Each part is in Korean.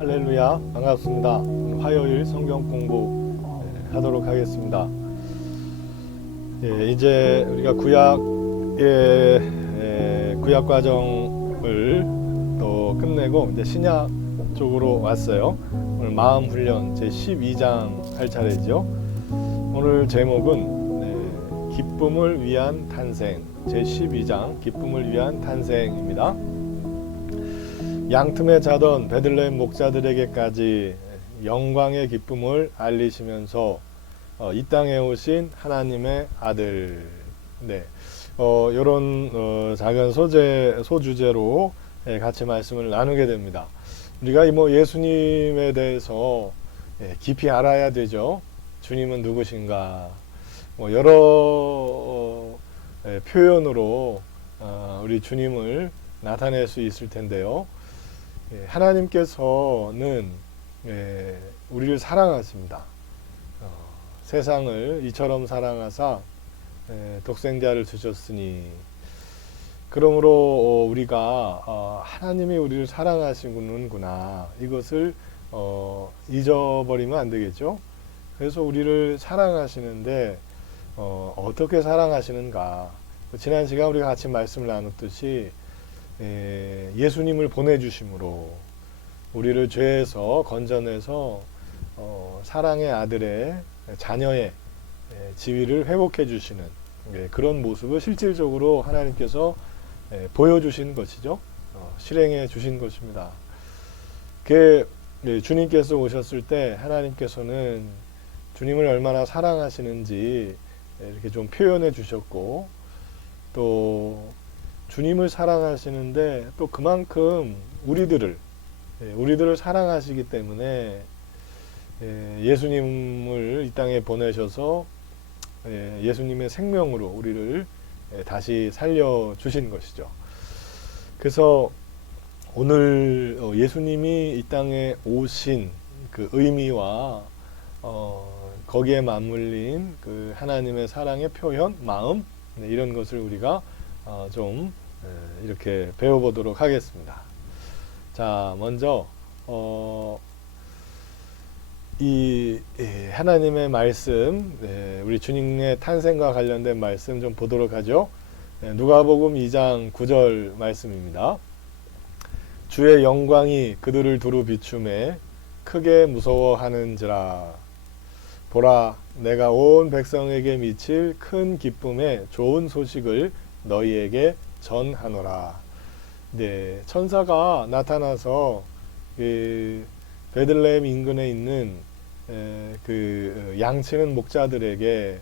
할렐루야, 반갑습니다. 오늘 화요일 성경 공부 하도록 하겠습니다. 이제 우리가 구약 과정을 또 끝내고 이제 신약 쪽으로 왔어요. 오늘 마음 훈련 제 12장 할 차례죠. 오늘 제목은 기쁨을 위한 탄생, 제 12장 기쁨을 위한 탄생입니다. 양틈에 자던 베들레헴 목자들에게까지 영광의 기쁨을 알리시면서 이 땅에 오신 하나님의 아들, 이런 작은 소주제로 같이 말씀을 나누게 됩니다. 우리가 예수님에 대해서 깊이 알아야 되죠. 주님은 누구신가? 여러 표현으로 우리 주님을 나타낼 수 있을 텐데요. 하나님께서는 우리를 사랑하십니다. 세상을 이처럼 사랑하사 독생자를 주셨으니, 그러므로 우리가 하나님이 우리를 사랑하시는구나, 이것을 잊어버리면 안 되겠죠. 그래서 우리를 사랑하시는데 어떻게 사랑하시는가, 지난 시간 우리가 같이 말씀을 나눴듯이 예수님을 보내주심으로 우리를 죄에서 건져내서 사랑의 아들의 자녀의 지위를 회복해 주시는 그런 모습을 실질적으로 하나님께서 보여주신 것이죠. 실행해 주신 것입니다. 주님께서 오셨을 때 하나님께서는 주님을 얼마나 사랑하시는지 이렇게 좀 표현해 주셨고, 또 주님을 사랑하시는데 또 그만큼 우리들을 사랑하시기 때문에 예수님을 이 땅에 보내셔서 예수님의 생명으로 우리를 다시 살려주신 것이죠. 그래서 오늘 예수님이 이 땅에 오신 그 의미와 거기에 맞물린 그 하나님의 사랑의 표현, 마음, 이런 것을 우리가 좀 이렇게 배워보도록 하겠습니다. 자, 먼저 이 하나님의 말씀, 우리 주님의 탄생과 관련된 말씀 좀 보도록 하죠. 누가복음 2장 9절 말씀입니다. 주의 영광이 그들을 두루 비추매 크게 무서워하는지라. 보라, 내가 온 백성에게 미칠 큰 기쁨의 좋은 소식을 너희에게 전하노라. 천사가 나타나서 베들레헴 인근에 있는 그 양치는 목자들에게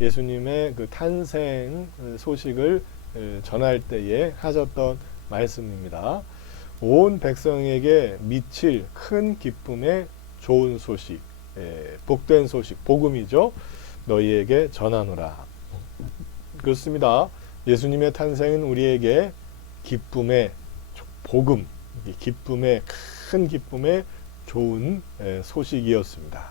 예수님의 그 탄생 소식을 전할 때에 하셨던 말씀입니다. 온 백성에게 미칠 큰 기쁨의 좋은 소식, 복된 소식, 복음이죠. 너희에게 전하노라. 그렇습니다. 예수님의 탄생은 우리에게 기쁨의 복음, 큰 기쁨의 좋은 소식이었습니다.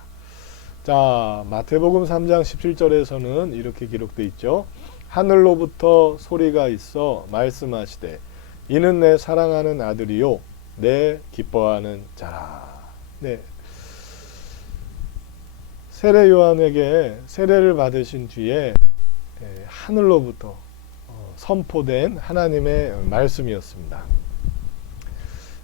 자, 마태복음 3장 17절에서는 이렇게 기록되어 있죠. 하늘로부터 소리가 있어 말씀하시되 이는 내 사랑하는 아들이요 내 기뻐하는 자라. 세례 요한에게 세례를 받으신 뒤에 하늘로부터 선포된 하나님의 말씀이었습니다.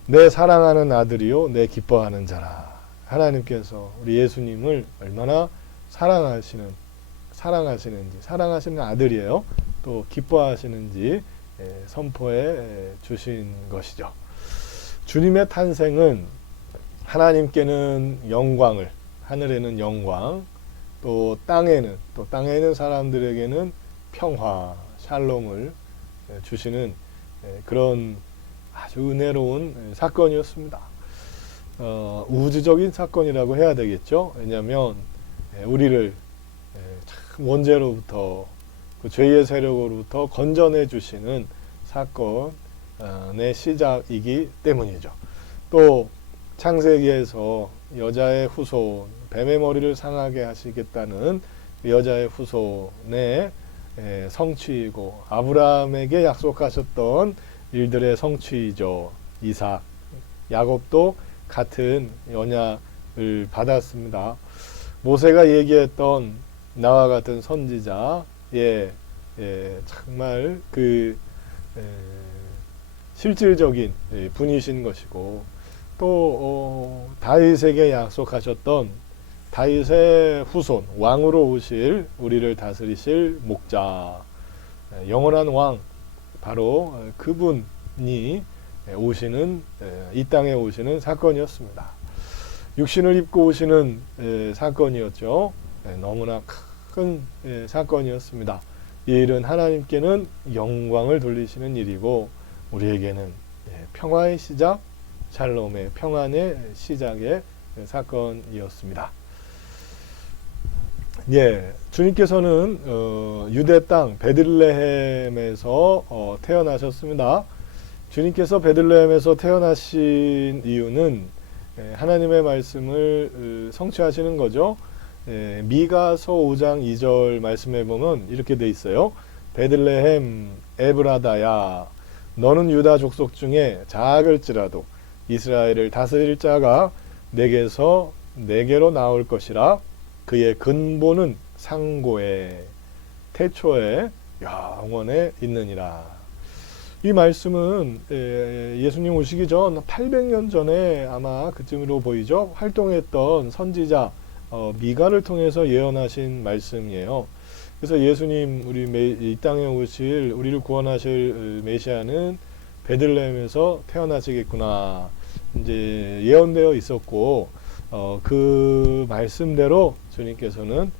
내 사랑하는 아들이요 내 기뻐하는 자라. 하나님께서 우리 예수님을 얼마나 사랑하시는 아들이에요. 또 기뻐하시는지 선포해 주신 것이죠. 주님의 탄생은 하나님께는 영광을, 하늘에는 영광, 또 땅에 있는 사람들에게는 평화, 샬롬을 주시는 그런 아주 은혜로운 사건이었습니다. 우주적인 사건이라고 해야 되겠죠. 왜냐하면 우리를 참 원죄로부터, 그 죄의 세력으로부터 건져내 주시는 사건의 시작이기 때문이죠. 또 창세기에서 여자의 후손, 뱀의 머리를 상하게 하시겠다는 여자의 후손의 성취이고, 아브라함에게 약속하셨던 일들의 성취이죠. 이삭, 야곱도 같은 언약을 받았습니다. 모세가 얘기했던 나와 같은 선지자, 정말 실질적인 분이신 것이고, 또 다윗에게 약속하셨던 다윗의 후손, 왕으로 오실 우리를 다스리실 목자, 영원한 왕, 바로 그분이 오시는, 이 땅에 오시는 사건이었습니다. 육신을 입고 오시는 사건이었죠. 너무나 큰 사건이었습니다. 이 일은 하나님께는 영광을 돌리시는 일이고, 우리에게는 평화의 시작, 샬롬의 평안의 시작의 사건이었습니다. 주님께서는 유대 땅 베들레헴에서 태어나셨습니다. 주님께서 베들레헴에서 태어나신 이유는 하나님의 말씀을 성취하시는 거죠. 미가서 5장 2절 말씀에 보면 이렇게 돼 있어요. 베들레헴 에브라다야, 너는 유다 족속 중에 작을지라도 이스라엘을 다스릴 자가 내게서 내게로 나올 것이라. 그의 근본은 상고에 태초에 영원에 있느니라. 이 말씀은 예수님 오시기 전 800년 전에 아마 그쯤으로 보이죠. 활동했던 선지자 미가를 통해서 예언하신 말씀이에요. 그래서 예수님, 이 땅에 오실, 우리를 구원하실 메시아는 베들레헴에서 태어나시겠구나, 이제 예언되어 있었고, 그 말씀대로 주님께서는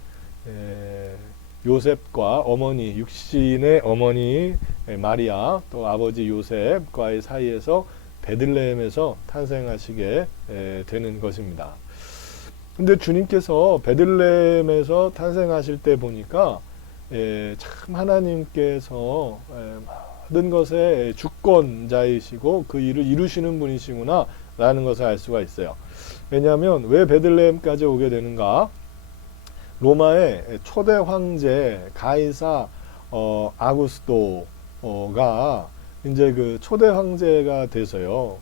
요셉과 어머니, 육신의 어머니 마리아, 또 아버지 요셉과의 사이에서 베들레헴에서 탄생하시게 되는 것입니다. 근데 주님께서 베들레헴에서 탄생하실 때 보니까 참 하나님께서 모든 것의 주권자이시고 그 일을 이루시는 분이시구나 라는 것을 알 수가 있어요. 왜냐하면 왜 베들레헴까지 오게 되는가? 로마의 초대 황제 가이사 아구스토가 이제 그 초대 황제가 돼서요.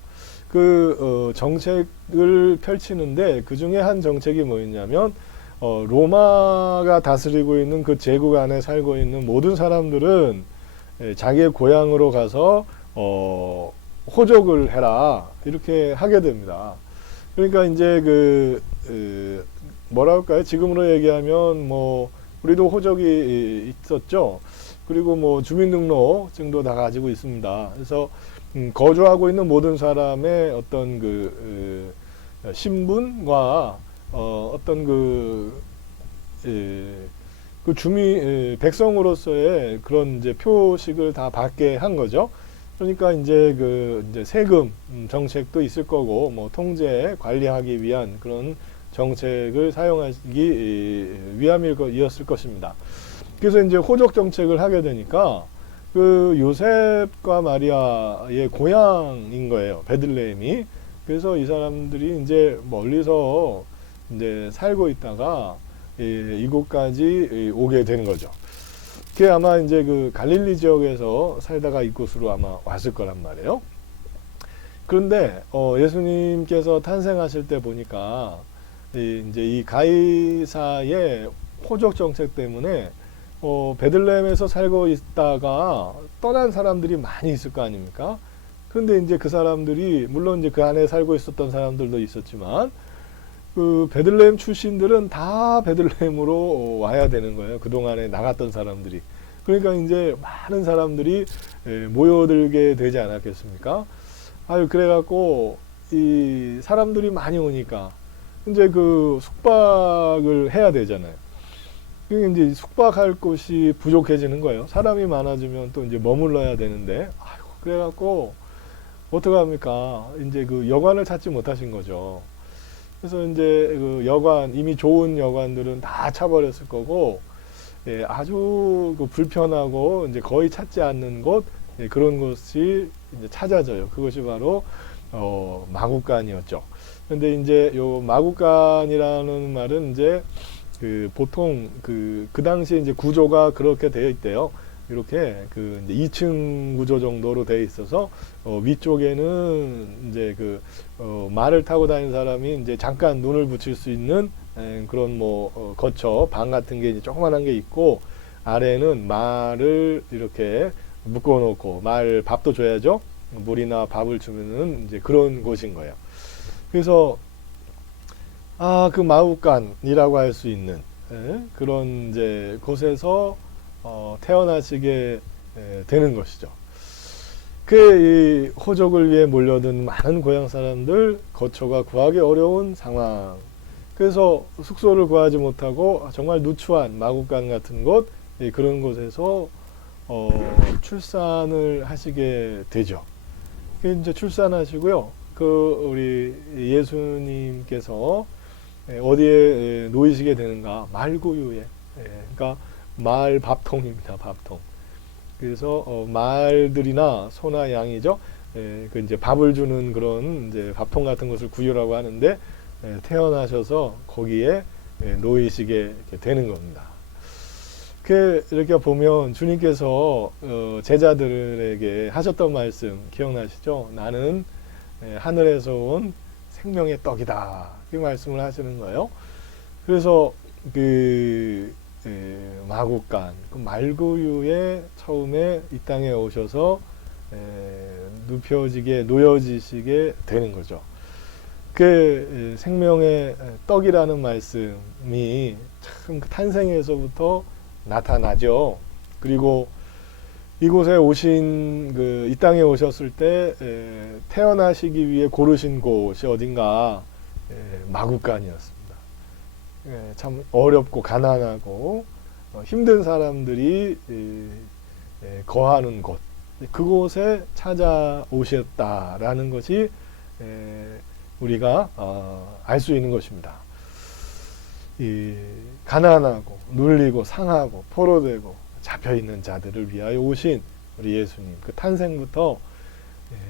정책을 펼치는데 그 중에 한 정책이 뭐였냐면 로마가 다스리고 있는 그 제국 안에 살고 있는 모든 사람들은 자기의 고향으로 가서 호적을 해라, 이렇게 하게 됩니다. 그러니까 이제 뭐랄까요? 지금으로 얘기하면 우리도 호적이 있었죠. 그리고 주민등록증도 다 가지고 있습니다. 그래서 거주하고 있는 모든 사람의 어떤 신분과 어떤 백성으로서의 그런 이제 표식을 다 받게 한 거죠. 그러니까 이제 이제 세금 정책도 있을 거고, 통제 관리하기 위한 그런 정책을 사용하기 위함이었을 것입니다. 그래서 이제 호적 정책을 하게 되니까 요셉과 마리아의 고향인 거예요, 베들레헴이. 그래서 이 사람들이 이제 멀리서 이제 살고 있다가 이곳까지 오게 되는 거죠. 그게 아마 이제 갈릴리 지역에서 살다가 이곳으로 아마 왔을 거란 말이에요. 그런데 예수님께서 탄생하실 때 보니까 이제 이 가이사의 호적 정책 때문에 베들레헴에서 살고 있다가 떠난 사람들이 많이 있을 거 아닙니까? 그런데 이제 그 사람들이 물론 이제 그 안에 살고 있었던 사람들도 있었지만 베들레헴 출신들은 다 베들레헴으로 와야 되는 거예요. 그동안에 나갔던 사람들이. 그러니까 이제 많은 사람들이 모여들게 되지 않았겠습니까? 그래갖고 이 사람들이 많이 오니까 이제 숙박을 해야 되잖아요. 그러니까 이제 숙박할 곳이 부족해지는 거예요. 사람이 많아지면 또 이제 머물러야 되는데, 그래갖고 어떡합니까? 이제 여관을 찾지 못하신 거죠. 그래서 이제 이미 좋은 여관들은 다 차버렸을 거고, 아주 불편하고 이제 거의 찾지 않는 곳, 그런 곳이 이제 찾아져요. 그것이 바로 마구간이었죠. 근데 이제 요 마구간이라는 말은 이제 보통 그 당시에 이제 구조가 그렇게 되어 있대요. 이렇게 그 이제 2층 구조 정도로 돼 있어서 위쪽에는 이제 그 말을 타고 다니는 사람이 이제 잠깐 눈을 붙일 수 있는 그런 뭐 거처 방 같은 게 이제 조그만한 게 있고, 아래는 말을 이렇게 묶어놓고 말 밥도 줘야죠. 물이나 밥을 주면은 이제 그런 곳인 거예요. 그래서 그 마구간이라고 할 수 있는 그런 이제 곳에서 태어나시게 되는 것이죠. 그 이 호족을 위해 몰려든 많은 고향 사람들, 거처가 구하기 어려운 상황. 그래서 숙소를 구하지 못하고 정말 누추한 마구간 같은 곳, 그런 곳에서 출산을 하시게 되죠. 이제 출산하시고요. 그 우리 예수님께서 어디에 놓이시게 되는가? 말구유에. 그러니까 말 밥통입니다. 밥통. 그래서 말들이나 소나 양이죠. 그 이제 밥을 주는 그런 이제 밥통 같은 것을 구유라고 하는데, 태어나셔서 거기에 놓이시게 되는 겁니다. 이렇게 보면 주님께서 제자들에게 하셨던 말씀 기억나시죠? 나는 하늘에서 온 생명의 떡이다. 그 말씀을 하시는 거예요. 그래서 그 마구간, 그 말구유에 처음에 이 땅에 오셔서 놓여지시게 되는 거죠. 그 생명의 떡이라는 말씀이 참 탄생에서부터 나타나죠. 그리고 이곳에 오신 이 땅에 오셨을 때 태어나시기 위해 고르신 곳이 어딘가 마구간이었습니다. 참 어렵고 가난하고 힘든 사람들이 거하는 곳, 그곳에 찾아오셨다라는 것이 우리가 알 수 있는 것입니다. 가난하고 눌리고 상하고 포로되고 잡혀있는 자들을 위하여 오신 우리 예수님, 그 탄생부터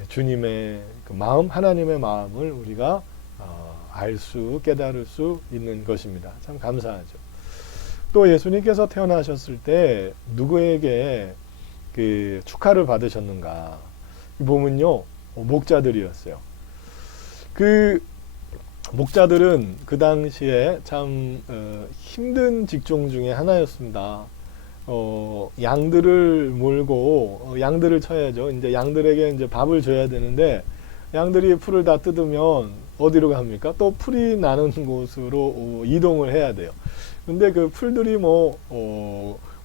주님의 그 마음, 하나님의 마음을 우리가 깨달을 수 있는 것입니다. 참 감사하죠. 또 예수님께서 태어나셨을 때 누구에게 그 축하를 받으셨는가? 보면요, 목자들이었어요. 그 목자들은 그 당시에 참 힘든 직종 중에 하나였습니다. 양들을 몰고 양들을 쳐야죠. 이제 양들에게 이제 밥을 줘야 되는데, 양들이 풀을 다 뜯으면 어디로 갑니까? 또 풀이 나는 곳으로 이동을 해야 돼요. 근데 그 풀들이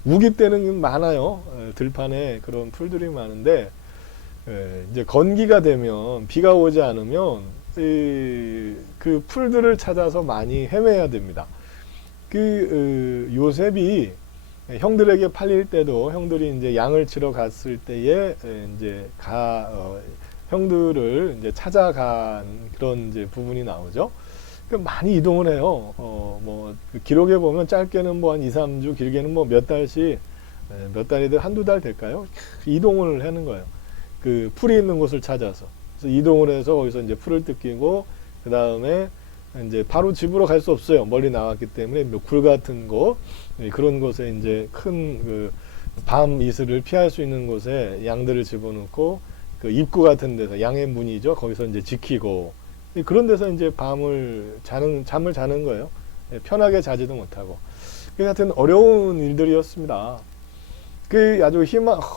우깁대는 게 많아요. 들판에 그런 풀들이 많은데, 이제 건기가 되면, 비가 오지 않으면 그 풀들을 찾아서 많이 헤매야 됩니다. 요셉이 형들에게 팔릴 때도, 형들이 이제 양을 치러 갔을 때에 이제 형들을 이제 찾아간 그런 이제 부분이 나오죠. 많이 이동을 해요. 기록에 보면 짧게는 한 2, 3주, 길게는 몇 달씩, 몇 달이든 한두 달 될까요? 이동을 하는 거예요. 그 풀이 있는 곳을 찾아서. 그래서 이동을 해서 거기서 이제 풀을 뜯기고, 그 다음에 이제 바로 집으로 갈 수 없어요. 멀리 나왔기 때문에 굴 같은 곳, 그런 곳에 이제 큰 밤 이슬을 피할 수 있는 곳에 양들을 집어넣고, 그 입구 같은 데서, 양의 문이죠. 거기서 이제 지키고, 그런 데서 이제 잠을 자는 거예요. 편하게 자지도 못하고. 하여튼 어려운 일들이었습니다. 아주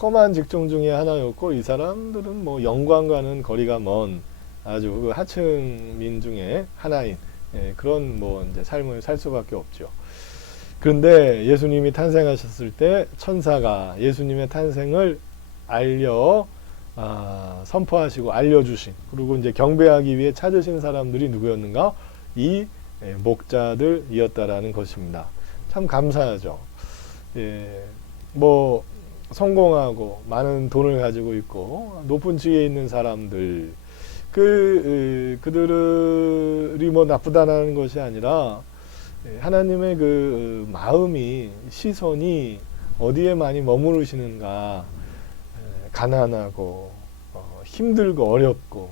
험한 직종 중에 하나였고, 이 사람들은 영광과는 거리가 먼 아주 그 하층민 중에 하나인 그런 이제 삶을 살 수밖에 없죠. 그런데 예수님이 탄생하셨을 때 천사가 예수님의 탄생을 선포하시고 알려주신, 그리고 이제 경배하기 위해 찾으신 사람들이 누구였는가? 이 목자들이었다라는 것입니다. 참 감사하죠. 성공하고 많은 돈을 가지고 있고 높은 지위에 있는 사람들, 그들이 나쁘다는 것이 아니라, 하나님의 그 마음이, 시선이 어디에 많이 머무르시는가? 가난하고 힘들고 어렵고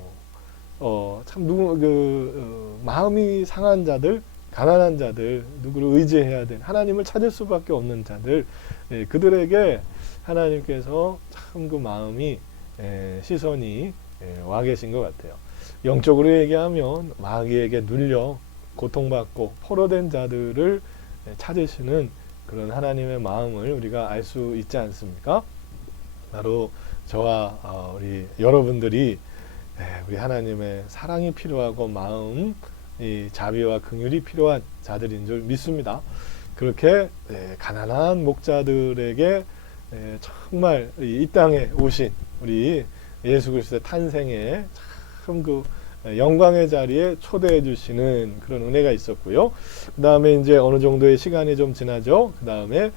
마음이 상한 자들, 가난한 자들, 누구를 의지해야 되는, 하나님을 찾을 수밖에 없는 자들, 그들에게 하나님께서 참 그 마음이 시선이 와 계신 것 같아요. 영적으로 얘기하면 마귀에게 눌려 고통받고 포로된 자들을 찾으시는 그런 하나님의 마음을 우리가 알 수 있지 않습니까? 바로 저와 우리 여러분들이 우리 하나님의 사랑이 필요하고 마음, 이 자비와 긍휼이 필요한 자들인 줄 믿습니다. 그렇게 가난한 목자들에게 정말 이 땅에 오신 우리 예수 그리스도의 탄생에 참 그 영광의 자리에 초대해 주시는 그런 은혜가 있었고요. 그 다음에 이제 어느 정도의 시간이 좀 지나죠. 그 다음에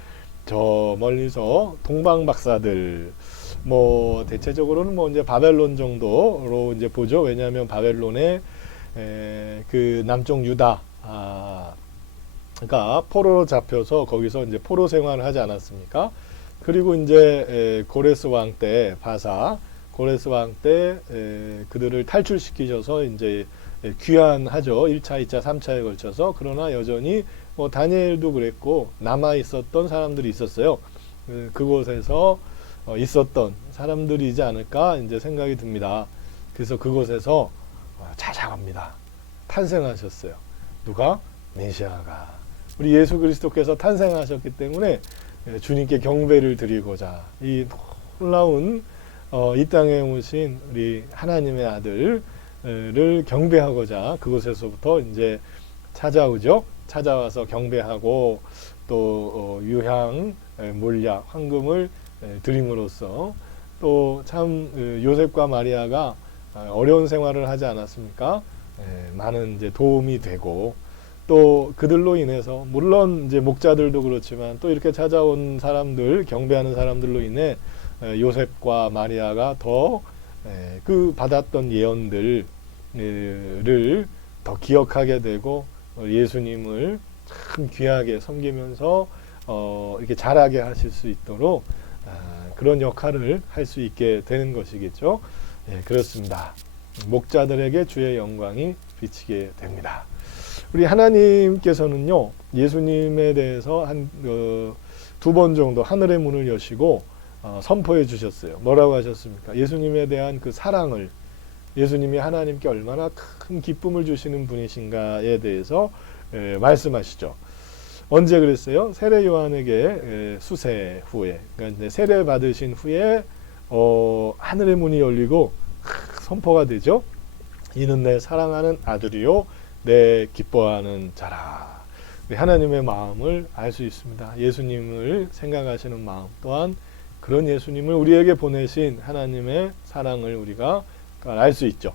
저 멀리서 동방 박사들, 뭐 대체적으로는 뭐 이제 바벨론 정도로 이제 보죠. 왜냐하면 바벨론에 그 남쪽 유다 그러니까 포로로 잡혀서 거기서 이제 포로 생활을 하지 않았습니까? 그리고 이제 고레스 왕 때 고레스 왕 때 그들을 탈출시키셔서 이제 귀환하죠. 1차, 2차, 3차에 걸쳐서. 그러나 여전히 뭐 다니엘도 그랬고 남아 있었던 사람들이 있었어요. 그곳에서 있었던 사람들이지 않을까 이제 생각이 듭니다. 그래서 그곳에서 찾아갑니다. 탄생하셨어요. 누가? 메시아가. 우리 예수 그리스도께서 탄생하셨기 때문에 주님께 경배를 드리고자 이 놀라운 이 땅에 오신 우리 하나님의 아들을 경배하고자 그곳에서부터 이제 찾아오죠. 찾아와서 경배하고 또 유향, 몰약, 황금을 드림으로써 또 참 요셉과 마리아가 어려운 생활을 하지 않았습니까? 많은 이제 도움이 되고 또 그들로 인해서 물론 이제 목자들도 그렇지만 또 이렇게 찾아온 사람들, 경배하는 사람들로 인해 요셉과 마리아가 더 그 받았던 예언들을 더 기억하게 되고 예수님을 참 귀하게 섬기면서 이렇게 자라게 하실 수 있도록 그런 역할을 할 수 있게 되는 것이겠죠. 그렇습니다. 목자들에게 주의 영광이 비치게 됩니다. 우리 하나님께서는요, 예수님에 대해서 한 두 번 정도 하늘의 문을 여시고 선포해 주셨어요. 뭐라고 하셨습니까? 예수님에 대한 그 사랑을, 예수님이 하나님께 얼마나 큰 기쁨을 주시는 분이신가에 대해서 말씀하시죠. 언제 그랬어요? 세례 요한에게 수세 후에, 그러니까 세례 받으신 후에 하늘의 문이 열리고 선포가 되죠. 이는 내 사랑하는 아들이요 내 기뻐하는 자라. 하나님의 마음을 알 수 있습니다. 예수님을 생각하시는 마음, 또한 그런 예수님을 우리에게 보내신 하나님의 사랑을 우리가 알 수 있죠.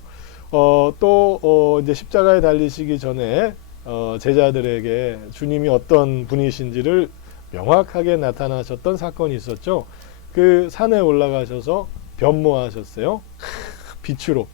또 이제 십자가에 달리시기 전에 제자들에게 주님이 어떤 분이신지를 명확하게 나타나셨던 사건이 있었죠. 그 산에 올라가셔서 변모하셨어요. 빛으로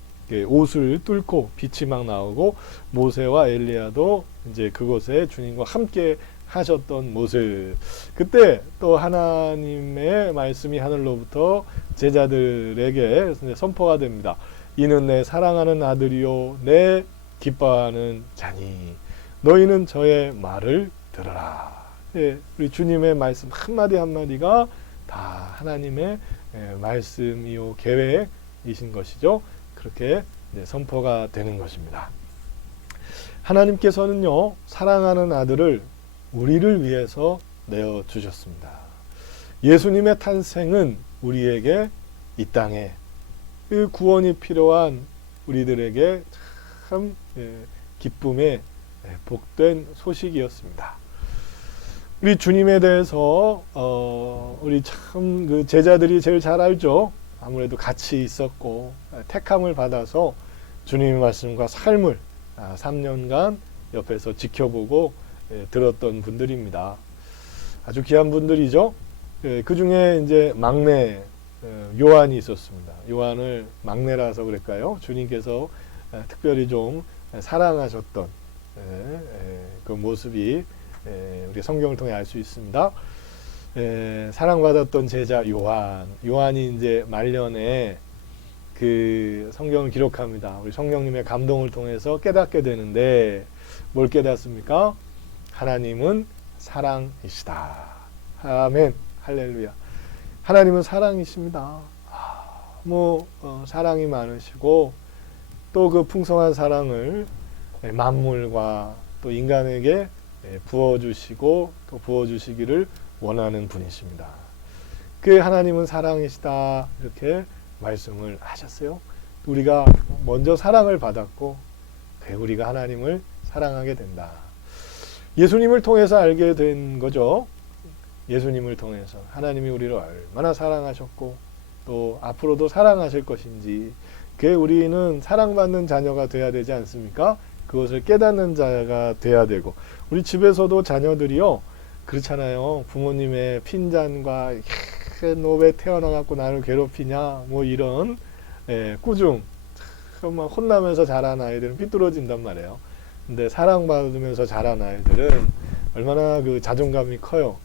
옷을 뚫고 빛이 막 나오고 모세와 엘리야도 이제 그곳에 주님과 함께 하셨던 모습. 그때 또 하나님의 말씀이 하늘로부터 제자들에게 선포가 됩니다. 이는 내 사랑하는 아들이요 내 기뻐하는 자니 너희는 저의 말을 들으라. 우리 주님의 말씀 한마디 한마디가 다 하나님의 말씀이요 계획이신 것이죠. 그렇게 선포가 되는 것입니다. 하나님께서는요, 사랑하는 아들을 우리를 위해서 내어 주셨습니다. 예수님의 탄생은 우리에게 이 땅에 그 구원이 필요한 우리들에게 참 기쁨의 복된 소식이었습니다. 우리 주님에 대해서 우리 참 그 제자들이 제일 잘 알죠. 아무래도 같이 있었고 택함을 받아서 주님의 말씀과 삶을 3년간 옆에서 지켜보고 들었던 분들입니다. 아주 귀한 분들이죠. 그 중에 이제 막내 요한이 있었습니다. 요한을 막내라서 그럴까요? 주님께서 특별히 좀 사랑하셨던 그 모습이 우리 성경을 통해 알 수 있습니다. 사랑받았던 제자 요한이 이제 말년에 그 성경을 기록합니다. 우리 성령님의 감동을 통해서 깨닫게 되는데 뭘 깨닫습니까? 하나님은 사랑이시다. 아멘, 할렐루야. 하나님은 사랑이십니다. 사랑이 많으시고 또 그 풍성한 사랑을 만물과 또 인간에게 부어주시고 또 부어주시기를 원하는 분이십니다. 그 하나님은 사랑이시다 이렇게 말씀을 하셨어요. 우리가 먼저 사랑을 받았고 우리가 하나님을 사랑하게 된다. 예수님을 통해서 알게 된 거죠. 예수님을 통해서 하나님이 우리를 얼마나 사랑하셨고 또 앞으로도 사랑하실 것인지, 그게 우리는 사랑받는 자녀가 돼야 되지 않습니까? 그것을 깨닫는 자가 돼야 되고, 우리 집에서도 자녀들이요 그렇잖아요. 부모님의 핀잔과 너 왜 태어나갖고 나를 괴롭히냐 이런 꾸중, 막 혼나면서 자란 아이들은 삐뚤어진단 말이에요. 근데 사랑받으면서 자란 아이들은 얼마나 그 자존감이 커요.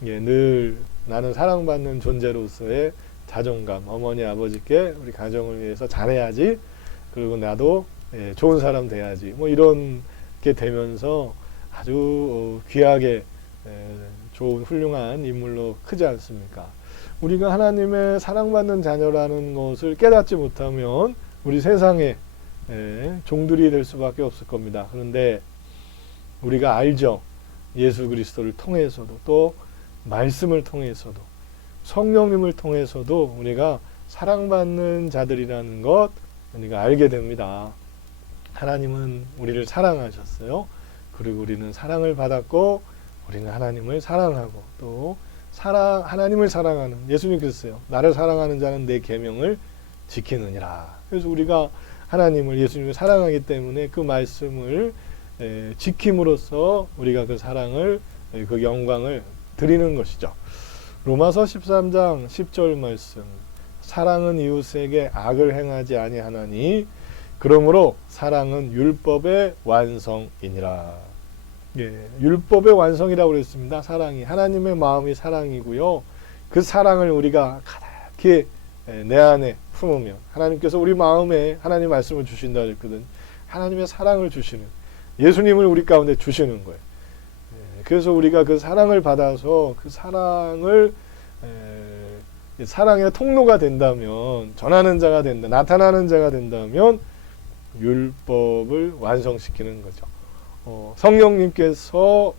늘 나는 사랑받는 존재로서의 자존감, 어머니 아버지께 우리 가정을 위해서 잘해야지, 그리고 나도 좋은 사람 돼야지, 이런 게 되면서 아주 귀하게 좋은 훌륭한 인물로 크지 않습니까? 우리가 하나님의 사랑받는 자녀라는 것을 깨닫지 못하면 우리 세상에 종들이 될 수밖에 없을 겁니다. 그런데 우리가 알죠. 예수 그리스도를 통해서도 또 말씀을 통해서도 성령님을 통해서도 우리가 사랑받는 자들이라는 것 우리가 알게 됩니다. 하나님은 우리를 사랑하셨어요. 그리고 우리는 사랑을 받았고 우리는 하나님을 사랑하고 또 하나님을 사랑하는, 예수님께서요 나를 사랑하는 자는 내 계명을 지키느니라. 그래서 우리가 하나님을, 예수님을 사랑하기 때문에 그 말씀을 지킴으로써 우리가 그 사랑을, 그 영광을 드리는 것이죠. 로마서 13장 10절 말씀, 사랑은 이웃에게 악을 행하지 아니하나니 그러므로 사랑은 율법의 완성이니라. 율법의 완성이라고 그랬습니다. 사랑이, 하나님의 마음이 사랑이고요. 그 사랑을 우리가 가득히 내 안에 품으면 하나님께서 우리 마음에 하나님 말씀을 주신다 그랬거든. 하나님의 사랑을 주시는, 예수님을 우리 가운데 주시는 거예요. 그래서 우리가 그 사랑을 받아서 그 사랑을 사랑의 통로가 된다면, 전하는 자가 된다, 나타나는 자가 된다면 율법을 완성시키는 거죠. 성령님께서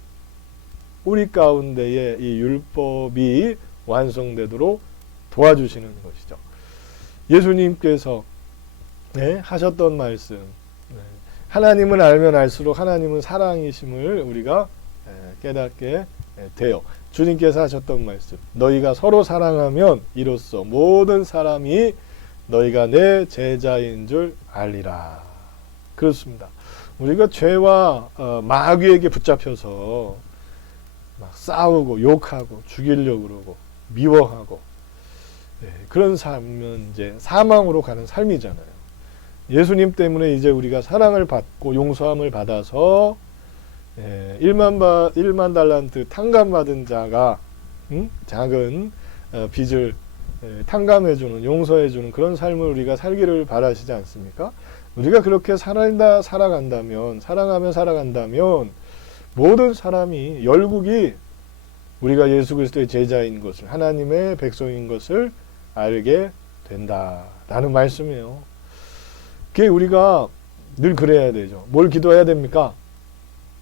우리 가운데에 이 율법이 완성되도록 도와주시는 것이죠. 예수님께서 하셨던 말씀, 하나님을 알면 알수록 하나님은 사랑이심을 우리가 깨닫게 돼요. 주님께서 하셨던 말씀, 너희가 서로 사랑하면 이로써 모든 사람이 너희가 내 제자인 줄 알리라. 그렇습니다. 우리가 죄와 마귀에게 붙잡혀서 막 싸우고 욕하고 죽이려고 그러고 미워하고 그런 삶은 이제 사망으로 가는 삶이잖아요. 예수님 때문에 이제 우리가 사랑을 받고 용서함을 받아서 1만 달란트 탕감받은 자가 작은 빚을 탕감해주는, 용서해주는 그런 삶을 우리가 살기를 바라시지 않습니까? 우리가 그렇게 살아간다면, 살아간다면 모든 사람이, 열국이 우리가 예수 그리스도의 제자인 것을, 하나님의 백성인 것을 알게 된다라는 말씀이에요. 그게 우리가 늘 그래야 되죠. 뭘 기도해야 됩니까?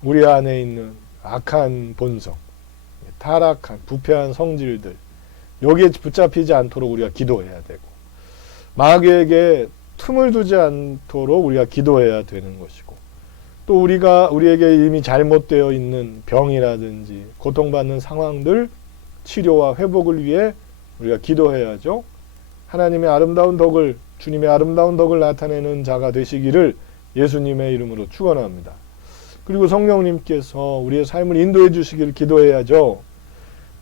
우리 안에 있는 악한 본성, 타락한 부패한 성질들, 여기에 붙잡히지 않도록 우리가 기도해야 되고, 마귀에게 틈을 두지 않도록 우리가 기도해야 되는 것이고, 또 우리에게 이미 잘못되어 있는 병이라든지 고통받는 상황들 치료와 회복을 위해 우리가 기도해야죠. 하나님의 아름다운 덕을, 주님의 아름다운 덕을 나타내는 자가 되시기를 예수님의 이름으로 축원합니다. 그리고 성령님께서 우리의 삶을 인도해 주시기를 기도해야죠.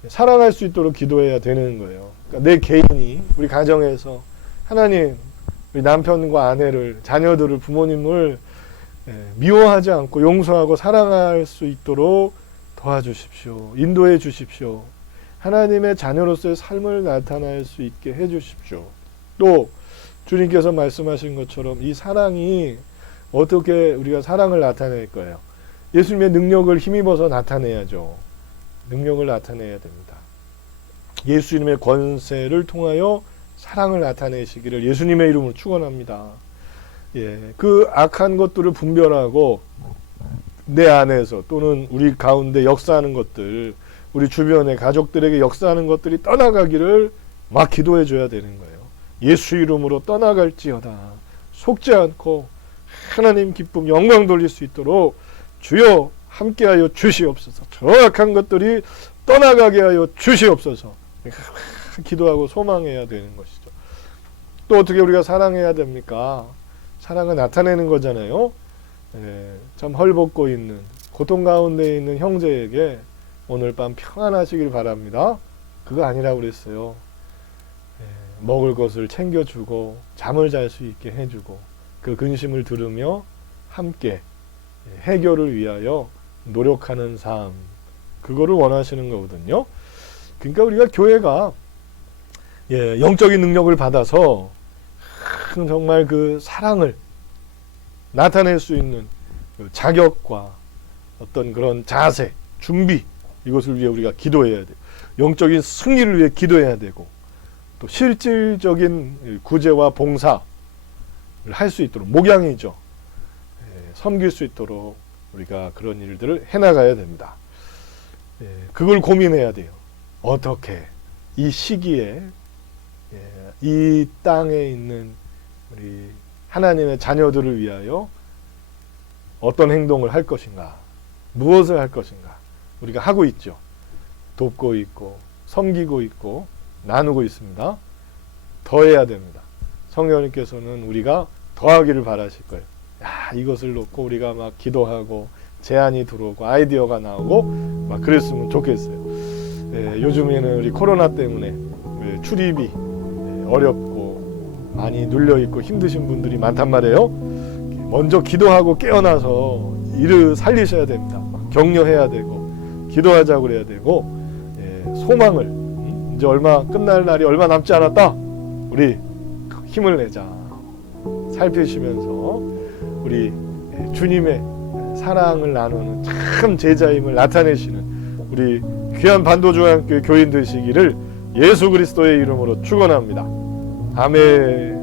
사랑할 수 있도록 기도해야 되는 거예요. 그러니까 내 개인이, 우리 가정에서 하나님, 우리 남편과 아내를, 자녀들을, 부모님을 미워하지 않고 용서하고 사랑할 수 있도록 도와주십시오. 인도해 주십시오. 하나님의 자녀로서의 삶을 나타낼 수 있게 해 주십시오. 또 주님께서 말씀하신 것처럼 이 사랑이 어떻게 우리가 사랑을 나타낼 거예요? 예수님의 능력을 힘입어서 나타내야죠. 능력을 나타내야 됩니다. 예수님의 권세를 통하여 사랑을 나타내시기를 예수님의 이름으로 축원합니다. 예, 그 악한 것들을 분별하고 내 안에서 또는 우리 가운데 역사하는 것들, 우리 주변의 가족들에게 역사하는 것들이 떠나가기를 막 기도해 줘야 되는 거예요. 예수 이름으로 떠나갈지어다. 속지 않고 하나님 기쁨 영광 돌릴 수 있도록 주여 함께하여 주시옵소서. 저 악한 것들이 떠나가게 하여 주시옵소서. 기도하고 소망해야 되는 것이죠. 또 어떻게 우리가 사랑해야 됩니까? 사랑을 나타내는 거잖아요. 예, 참 헐벗고 있는 고통 가운데 있는 형제에게 오늘 밤 평안하시길 바랍니다. 그거 아니라고 그랬어요. 예, 먹을 것을 챙겨주고 잠을 잘 수 있게 해주고 그 근심을 들으며 함께 해결을 위하여 노력하는 삶, 그거를 원하시는 거거든요. 그러니까 우리가 교회가 영적인 능력을 받아서 정말 그 사랑을 나타낼 수 있는 그 자격과 어떤 그런 자세, 준비, 이것을 위해 우리가 기도해야 돼요. 영적인 승리를 위해 기도해야 되고 또 실질적인 구제와 봉사를 할 수 있도록, 목양이죠. 섬길 수 있도록 우리가 그런 일들을 해나가야 됩니다. 그걸 고민해야 돼요. 어떻게 이 시기에 이 땅에 있는 우리 하나님의 자녀들을 위하여 어떤 행동을 할 것인가, 무엇을 할 것인가, 우리가 하고 있죠. 돕고 있고 섬기고 있고 나누고 있습니다. 더 해야 됩니다. 성령님께서는 우리가 더하기를 바라실 거예요. 이것을 놓고 우리가 막 기도하고 제안이 들어오고 아이디어가 나오고 막 그랬으면 좋겠어요. 요즘에는 우리 코로나 때문에 출입이 어렵고 많이 눌려있고 힘드신 분들이 많단 말이에요. 먼저 기도하고 깨어나서 일을 살리셔야 됩니다. 격려해야 되고 기도하자고 그래야 되고 소망을 이제 끝날 날이 얼마 남지 않았다. 우리 힘을 내자. 살피시면서 우리 주님의 사랑을 나누는 참 제자임을 나타내시는 우리 귀한 반도중앙교회 교인 되시기를 예수 그리스도의 이름으로 축원합니다. 아멘.